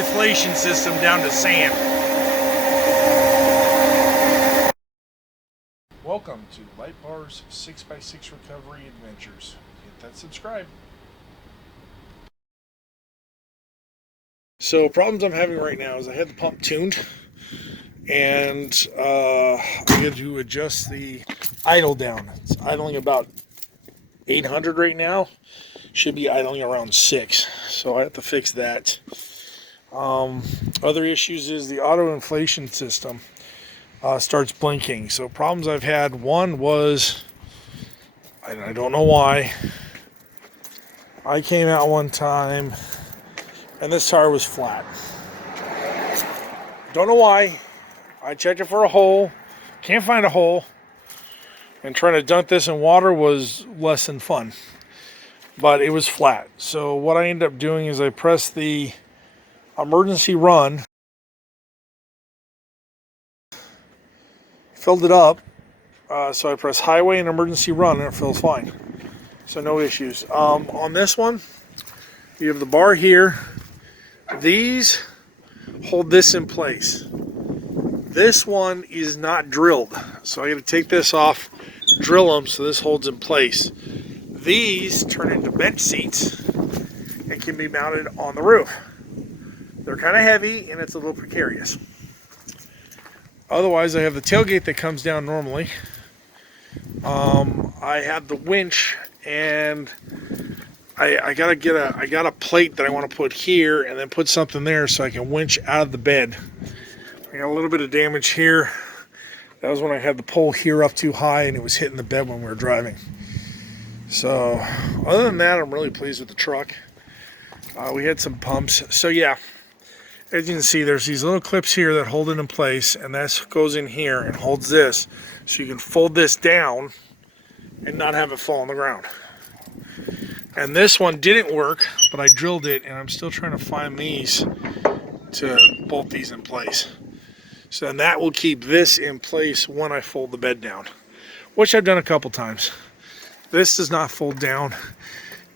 inflation system down to sand. Welcome to Light Bar's 6x6 Recovery Adventures. Hit that subscribe. So problems I'm having right now is I had the pump tuned, and I had to adjust the idle down. It's idling about 800 right now. Should be idling around 6, so I have to fix that. Other issues is the auto inflation system starts blinking. So problems I've had, one was, I don't know why, I came out one time and this tire was flat. Don't know why. I checked it for a hole, can't find a hole, and trying to dunk this in water was less than fun, but it was flat. So what I ended up doing is I pressed the emergency run, filled it up, so I press highway and emergency run and it fills fine, so no issues. On this one, you have the bar here. These hold this in place. This one is not drilled, so I got to take this off, drill them so this holds in place. These turn into bench seats and can be mounted on the roof. They're kind of heavy and it's a little precarious. Otherwise, I have the tailgate that comes down normally. I have the winch, and I got a plate that I want to put here and then put something there so I can winch out of the bed. I got a little bit of damage here. That was when I had the pole here up too high and it was hitting the bed when we were driving. So other than that, I'm really pleased with the truck. We had some pumps. So yeah, as you can see, there's these little clips here that hold it in place, and that goes in here and holds this. So you can fold this down and not have it fall on the ground. And this one didn't work, but I drilled it, and I'm still trying to find these to bolt these in place. So then that will keep this in place when I fold the bed down, which I've done a couple times. This does not fold down,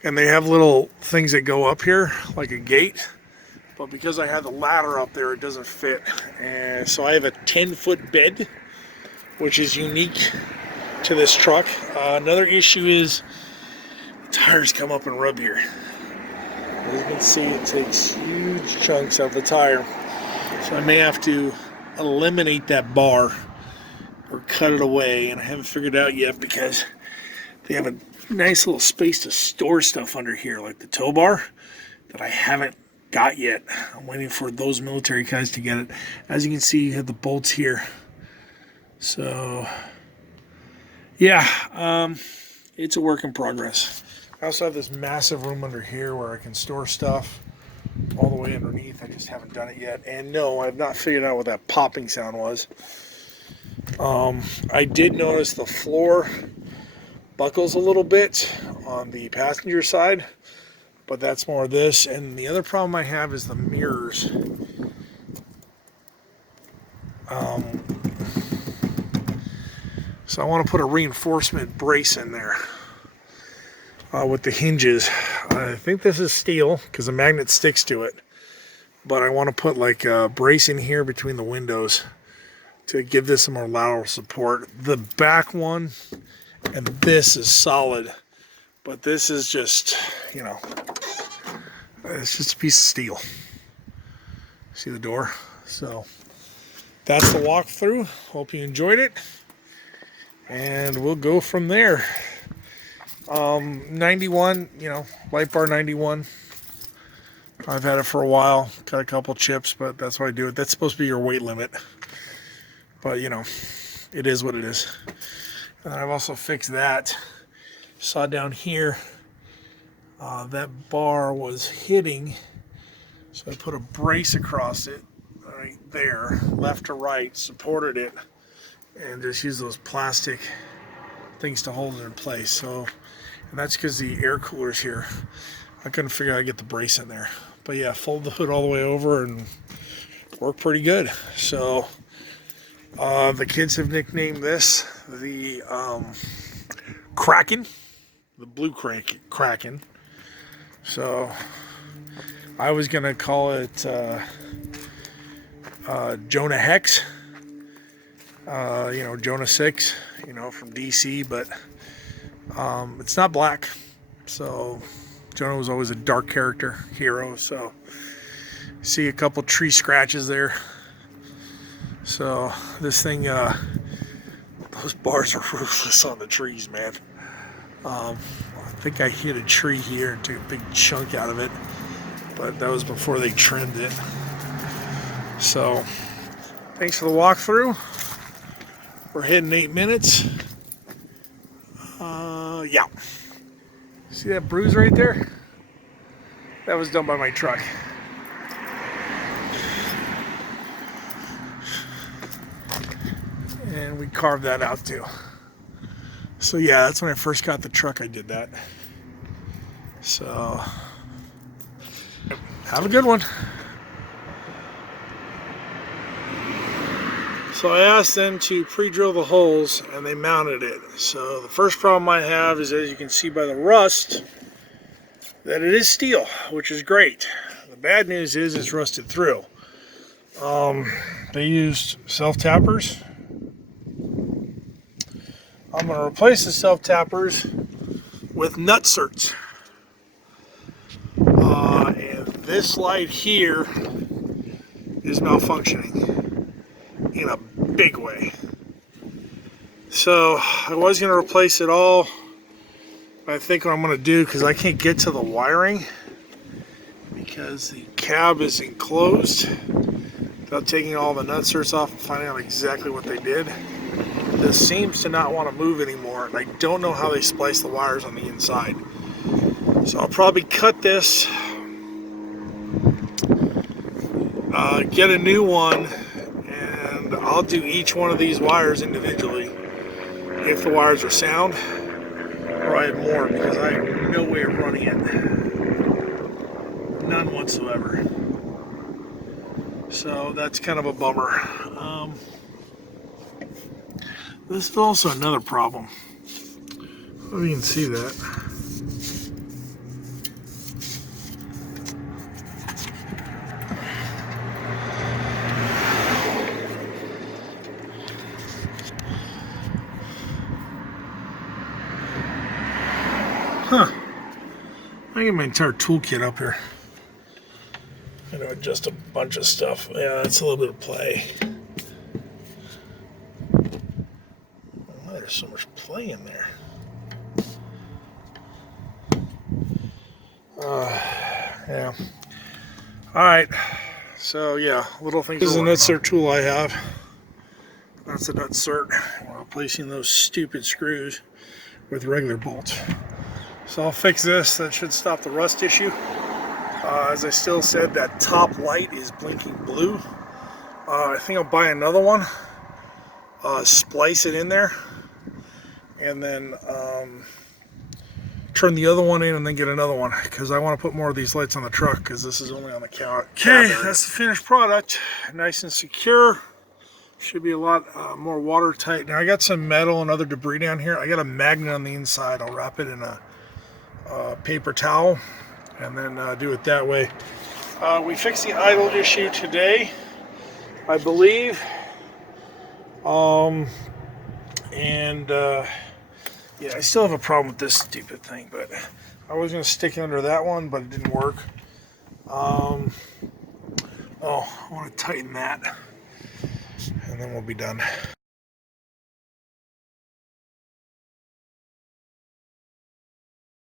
and they have little things that go up here like a gate, but because I have the ladder up there, it doesn't fit. And so I have a 10-foot bed, which is unique to this truck. Another issue is the tires come up and rub here. As you can see, it takes huge chunks out of the tire, so I may have to eliminate that bar or cut it away, and I haven't figured it out yet because they have a nice little space to store stuff under here, like the tow bar, that I haven't got yet. I'm waiting for those military guys to get it. As you can see, you have the bolts here. So yeah, it's a work in progress. I also have this massive room under here where I can store stuff all the way underneath. I just haven't done it yet. And no, I have not figured out what that popping sound was. I did notice the floor buckles a little bit on the passenger side, but that's more of this. And the other problem I have is the mirrors. So I want to put a reinforcement brace in there with the hinges. I think this is steel because the magnet sticks to it, but I want to put like a brace in here between the windows to give this some more lateral support. The back one and this is solid, but this is just, you know, it's just a piece of steel. See the door? So that's the walkthrough. Hope you enjoyed it, and we'll go from there. 91, you know, Light Bar 91. I've had it for a while. Got a couple chips, but that's why I do it. That's supposed to be your weight limit, but you know, it is what it is. And I've also fixed that. Saw down here that bar was hitting, so I put a brace across it right there, left to right, supported it, and just use those plastic things to hold it in place. So, and that's because the air cooler's here. I couldn't figure out how to get the brace in there, but yeah, fold the hood all the way over and work pretty good. So the kids have nicknamed this the Kraken, the blue Kraken. So I was going to call it Jonah Hex. Jonah 6, from DC, but it's not black. So Jonah was always a dark character, hero. So see a couple tree scratches there. So this thing, those bars are ruthless on the trees, man. I think I hit a tree here and took a big chunk out of it, but that was before they trimmed it. So thanks for the walkthrough. We're hitting 8 minutes. Yeah. See that bruise right there? That was done by my truck. And we carved that out too. So yeah, that's when I first got the truck, I did that. So, have a good one. So I asked them to pre-drill the holes and they mounted it. So the first problem I have is, as you can see by the rust, that it is steel, which is great. The bad news is it's rusted through. They used self-tappers. I'm going to replace the self-tappers with nutserts. And this light here is malfunctioning in a big way. So I was going to replace it all. I think what I'm going to do, because I can't get to the wiring because the cab is enclosed, without taking all the nutserts off and finding out exactly what they did. This seems to not want to move anymore, and I don't know how they splice the wires on the inside. So I'll probably cut this, get a new one, and I'll do each one of these wires individually if the wires are sound, or I have more, because I have no way of running it. None whatsoever. So that's kind of a bummer. This is also another problem. I don't know if you can see that. Huh. I get my entire toolkit up here. I know, just a bunch of stuff. Yeah, that's a little bit of play. Oh, there's so much play in there. Yeah. Alright. So, yeah, little things. This is a nutsert tool I have. That's a nutsert. We're replacing those stupid screws with regular bolts. So I'll fix this. That should stop the rust issue. As I still said, that top light is blinking blue. I think I'll buy another one, splice it in there, and then turn the other one in and then get another one, because I want to put more of these lights on the truck, because this is only on the cab. Okay, that's the finished product. Nice and secure. Should be a lot more watertight. Now I got some metal and other debris down here. I got a magnet on the inside. I'll wrap it in a paper towel and then do it that way. We fixed the idle issue today, I believe. Yeah, I still have a problem with this stupid thing, but I was going to stick it under that one, but it didn't work. Oh, I want to tighten that, and then we'll be done.